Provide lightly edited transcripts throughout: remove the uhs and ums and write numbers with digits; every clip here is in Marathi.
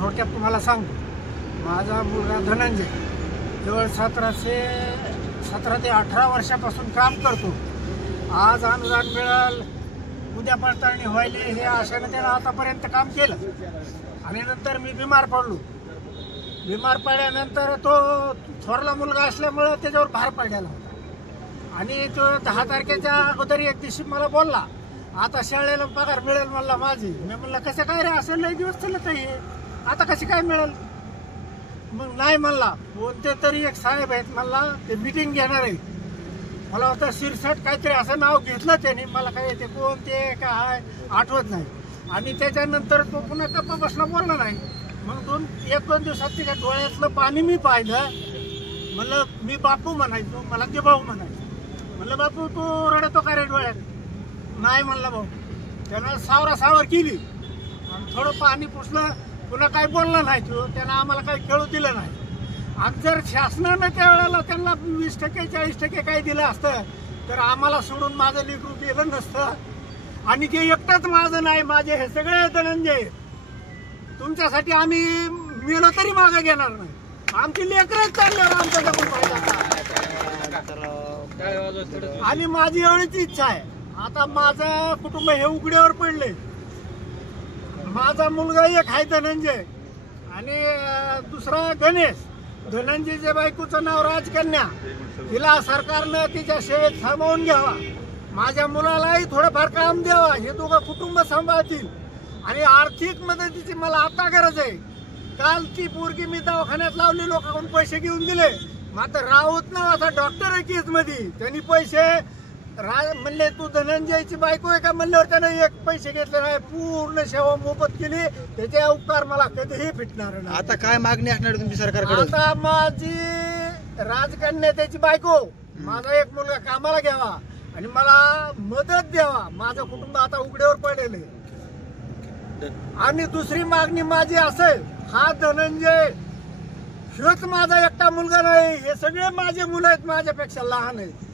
थोडक्यात तुम्हाला सांगतो. माझा मुलगा धनंजय जवळ 17 ते 18 वर्षापासून काम करतो. आज अनुदान मिळाल, उद्या पडताळणी व्हायली हे आशेने त्यानं आतापर्यंत काम केलं. आणि नंतर मी बिमार पडलो. बिमार पडल्यानंतर तो थोरला मुलगा असल्यामुळं त्याच्यावर भार पडलेला होता. आणि तो 10 तारखेच्या अगोदर एक दिवशी मला बोलला, आता शाळेला पगार मिळेल म्हणला माझी. मी म्हणलं कसं काय रे, असं लई दिवस चालत आहे, आता कशी काय मिळेल. मग नाही म्हणला, कोणते तरी एक साहेब आहेत म्हणला, ते मीटिंग घेणार आहे. मला होतं शिरसट काहीतरी असं नाव घेतलं त्यांनी, मला काय ते कोणते काय आठवत नाही. आणि त्याच्यानंतर तो पुन्हा गप्पा बसला, बोलला नाही. मग 1-2 दिवसात त्याच्या डोळ्यातलं पाणी मी पाहिलं. म्हणलं मी बापू म्हणायचो, मला ते भाऊ म्हणायचो. म्हणलं बापू तू रडतो का रे डोळ्यात? नाही म्हणला भाऊ. त्यानं सावर केली आणि थोडं पाणी पुसलं, पुन्हा काही बोललं नाही. तो त्यानं आम्हाला काही खेळू दिलं नाही. आणि जर शासनानं त्यावेळेला त्यांना 20% 40% काही दिलं असतं तर आम्हाला सोडून माझं लेकरू गेलं नसतं. आणि ते एकटंच माझं नाही, माझे हे सगळे धनंजय. तुमच्यासाठी आम्ही मेलो तरी मागं घेणार नाही. आमची लेकरच चालल्यावर आमच्या जगून पाहिजे. आणि माझी एवढीच इच्छा आहे, आता माझं कुटुंब हे उघड्यावर पडले. माझा मुलगा एक आहे धनंजय आणि दुसरा गणेश. धनंजयच्या बायकोचं नाव राजकन्या. तिला सरकारनं तिच्या सेवेत सामावून घ्यावा. माझ्या मुलालाही थोडंफार काम द्यावा. हे दोघं कुटुंब सांभाळतील. आणि आर्थिक मदतीची मला आता गरज आहे. काल ती पोरगी मी दवाखान्यात लावली, लोकांकडून पैसे घेऊन दिले. मात्र राऊत नावाचा डॉक्टर आहे केस मध्ये, त्यांनी पैसे म्हणले तू धनंजयची बायको आहे का म्हणल्यावर त्यानं एक पैसे घेतले नाही. पूर्ण सेवा मोफत केली. त्याचे उपकार मला कधीही फिटणार नाही. आता काय मागणी असणार तुमची सरकारकडे? आता माझी राजकन्या त्याची बायको, माझा एक मुलगा कामाला घ्यावा आणि मला मदत द्यावा. माझं कुटुंब आता उघड्यावर पडलेले. आणि दुसरी मागणी माझी असेल, हा धनंजय हेच माझा एकटा मुलगा नाही, हे सगळे माझे मुलं आहेत, माझ्यापेक्षा लहान आहेत.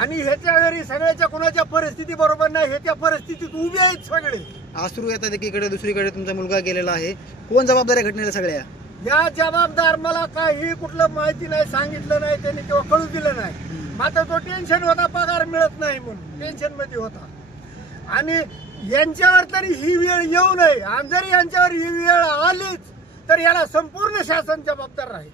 आणि ह्याच्या घरी सगळ्याच्या कोणाच्या परिस्थिती बरोबर नाही, हे त्या परिस्थितीत उभे आहेत सगळे. अश्रू येतात एकीकडे, दुसरीकडे तुमचा मुलगा गेलेला आहे. कोण जबाबदार आहे घटनेला सगळ्या? या जबाबदार मला काही कुठलं माहिती नाही, सांगितलं नाही त्यांनी किंवा कळू दिलं नाही. मात्र तो टेन्शन होता, पगार मिळत नाही म्हणून टेन्शन मध्ये होता. आणि यांच्यावर तरी ही वेळ येऊ नये. आणि जर यांच्यावर ही वेळ आलीच तर याला संपूर्ण शासन जबाबदार राहील.